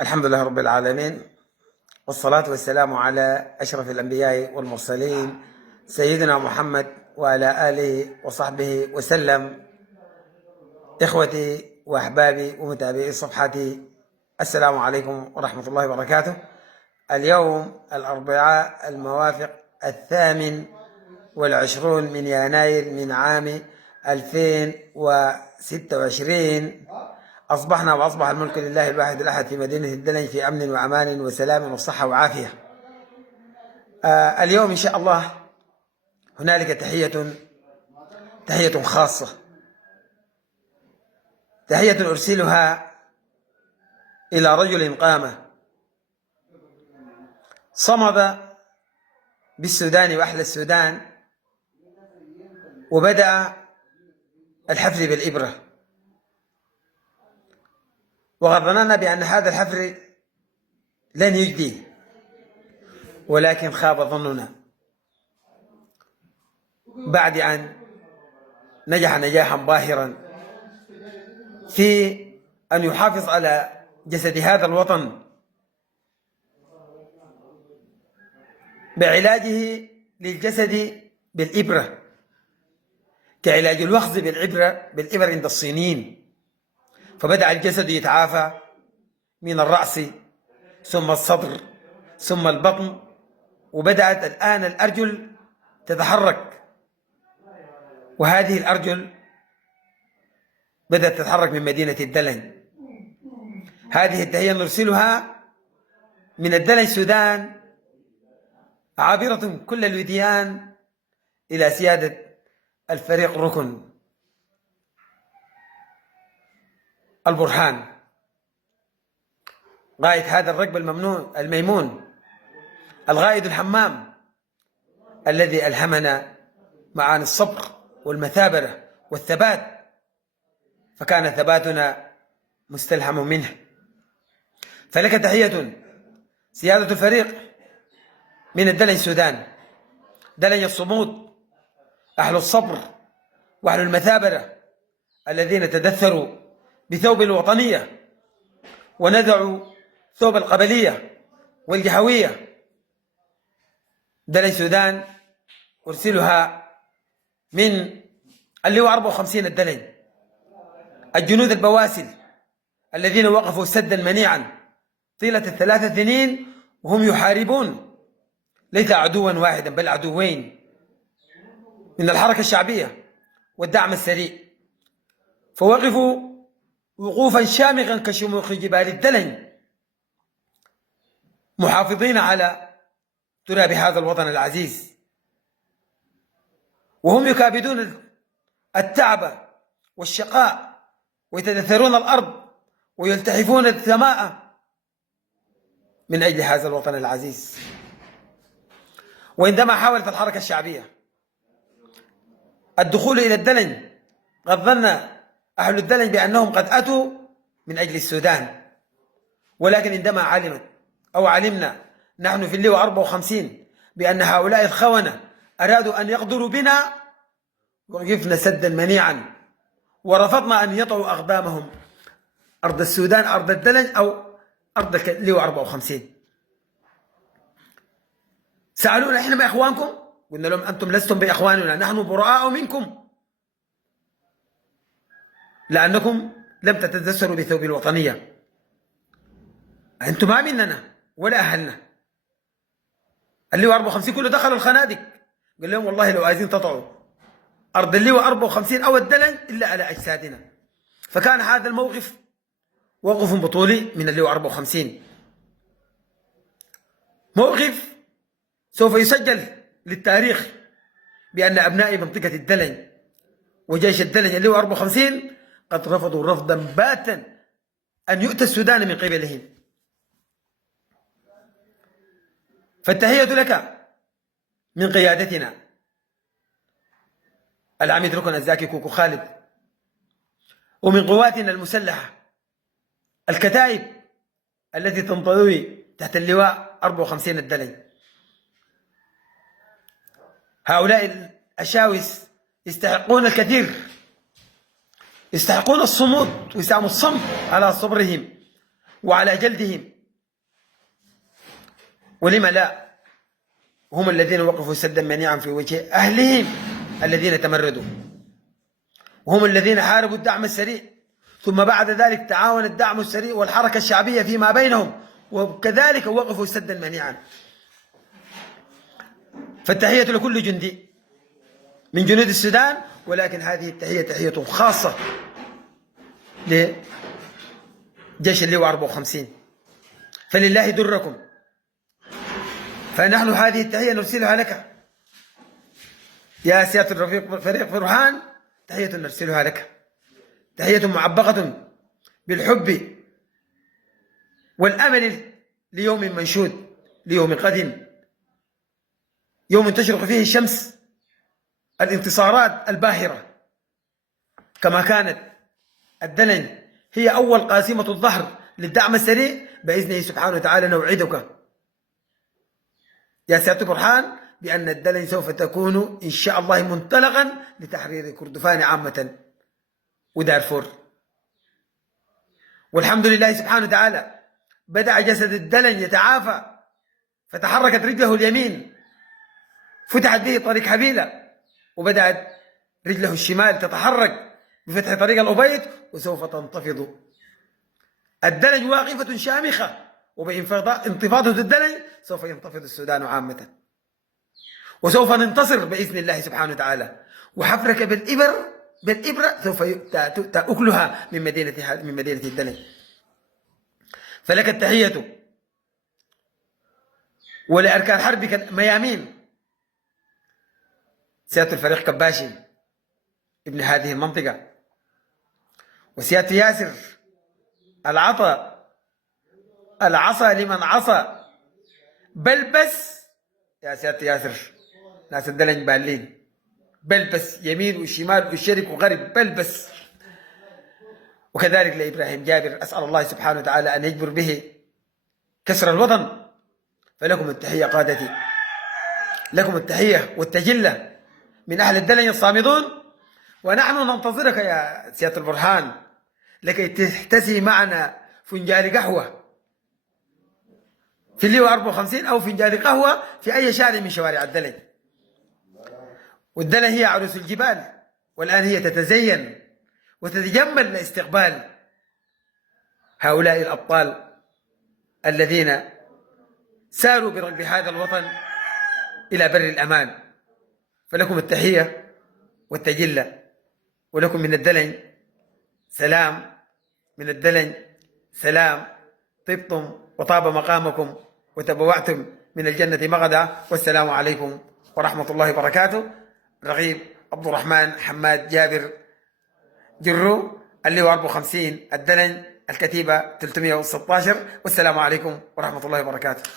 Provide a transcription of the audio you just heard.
الحمد لله رب العالمين، والصلاة والسلام على أشرف الأنبياء والمرسلين سيدنا محمد وعلى آله وصحبه وسلم. إخوتي وأحبابي ومتابعي صفحتي، السلام عليكم ورحمة الله وبركاته. اليوم الأربعاء الموافق 28 من يناير من عام 2026. أصبحنا وأصبح الملك لله الواحد الأحد في مدينة الدلن في أمن وأمان وسلام وصحة وعافية. اليوم إن شاء الله هنالك تحية خاصة، تحية أرسلها إلى رجل قام صمد بالسودان وأحلى السودان، وبدأ الحفر بالإبرة، وقد ظننا بأن هذا الحفر لن يجدي، ولكن خاب ظننا بعد أن نجح نجاحا باهرا في أن يحافظ على جسد هذا الوطن بعلاجه للجسد بالإبرة، كعلاج الوخز بالإبر عند الصينيين. فبدأ الجسد يتعافى من الرأس ثم الصدر ثم البطن، وبدأت الآن الأرجل تتحرك، وهذه الأرجل بدأت تتحرك من مدينة الدلن. هذه التحية نرسلها من الدلن السودان عابرة كل الوديان إلى سيادة الفريق ركن البرهان، قائد هذا الركب الميمون، الغائد الحمام، الذي ألهمنا معاني الصبر والمثابرة والثبات، فكان ثباتنا مستلهم منه. فلك تحية سيادة الفريق من الدلن السودان، دلن الصمود، أهل الصبر وأهل المثابرة، الذين تدثروا بثوب الوطنية ونزعوا ثوب القبلية والجهوية. دلن السودان أرسلها من اللواء 54 الدلن، الجنود البواسل الذين وقفوا سدا منيعا طيلة ال3 سنين وهم يحاربون ليس عدوا واحدا بل عدوين من الحركة الشعبية والدعم السريع، فوقفوا وقوفا شامخا كشموخ جبال الدلن، محافظين على تراب هذا الوطن العزيز، وهم يكابدون التعب والشقاء ويتدثرون الأرض ويلتحفون السماء من أجل هذا الوطن العزيز. وعندما حاولت الحركة الشعبية الدخول إلى الدلن، قد ظن أهل الدلن بأنهم قد أتوا من أجل السودان، ولكن عندما علمنا نحن في اللواء 54 بأن هؤلاء الخونة أرادوا أن يقدروا بنا، وقفنا سدا منيعا ورفضنا أن يطعوا أقدامهم أرض السودان، أرض الدلن أو أرض اللواء 54. سألونا إحنا ما إخوانكم؟ قلنا لهم أنتم لستم بإخواننا، نحن براء منكم، لأنكم لم تتدثروا بثوب الوطنية، أنتم ما مننا ولا أهلنا. اللواء 54 كله دخلوا الخنادق، قال لهم والله لو عايزين تطعوا أرض اللواء 54 أو الدلن إلا على أجسادنا. فكان هذا الموقف وقف بطولي من اللواء 54، موقف سوف يسجل للتاريخ بأن أبناء منطقة الدلن وجيش الدلن اللواء 54 قد رفضوا رفضا باتا أن يؤتى السودان من قبلهم. فالتحية لك من قيادتنا العميد ركن الزاكي كوكو خالد، ومن قواتنا المسلحة الكتائب التي تنطوي تحت اللواء 54 الدلن. هؤلاء الأشاوس يستحقون الكثير، يستحقون الصمود ويسام الصمت على صبرهم وعلى جلدهم. ولم لا؟ هم الذين وقفوا سدا منيعا في وجه أهلهم الذين تمردوا، وهم الذين حاربوا الدعم السريع، ثم بعد ذلك تعاون الدعم السريع والحركة الشعبية فيما بينهم، وكذلك وقفوا سدا منيعا. فالتحية لكل جندي من جنود السودان، ولكن هذه التحية تحية خاصة لجيش اللواء 54. فلله دركم، فنحن هذه التحية نرسلها لك يا سيادة الرفيق فريق فرحان، تحية نرسلها لك، تحية معبقة بالحب والأمل ليوم منشود، ليوم غد، يوم تشرق فيه الشمس الانتصارات الباهرة، كما كانت الدلن هي أول قاسمة الظهر للدعم السريع. بإذنه سبحانه وتعالى نوعدك يا سيادة برهان بأن الدلن سوف تكون إن شاء الله منطلقا لتحرير كردفان عامة ودارفور. والحمد لله سبحانه وتعالى بدأ جسد الدلن يتعافى، فتحركت رجله اليمين، فتحت به طريق حبيلة، وبدأت رجله الشمال تتحرك بفتح طريق الأبيض، وسوف تنتفض. الدلج واقفة شامخة، وبانتفاضة الدلج سوف ينتفض السودان عامة، وسوف ننتصر بإذن الله سبحانه وتعالى. وحفرك بالإبرة سوف تؤتى أكلها من مدينة الدلج. فلك التحية ولأركان حربك ميامين، سيادة الفريق كباشي ابن هذه المنطقة، وسيادة ياسر العصا لمن عصى بلبس. يا سيادة ياسر ناس الدلج بالين بلبس يمين وشمال والشرق وغرب بلبس. وكذلك لإبراهيم جابر، أسأل الله سبحانه وتعالى أن يجبر به كسر الوطن. فلكم التحية قادتي، لكم التحية والتجلة من أهل الدلج الصامدون، ونحن ننتظرك يا سيادة البرهان لكي تحتسي معنا فنجان قهوة في اللواء 54 أو فنجان قهوة في أي شارع من شوارع الدلج. والدلج هي عروس الجبال، والآن هي تتزين وتتجمل لاستقبال هؤلاء الأبطال الذين ساروا برب هذا الوطن إلى بر الأمان. فلكم التحية والتجلة، ولكم من الدلج سلام، من الدلج سلام. طبتم وطاب مقامكم وتبوأتم من الجنة مغدا، والسلام عليكم ورحمة الله وبركاته. رغيب عبد الرحمن حماد جابر جرو، اللواء 54 الدلج، الكتيبة 316. والسلام عليكم ورحمة الله وبركاته.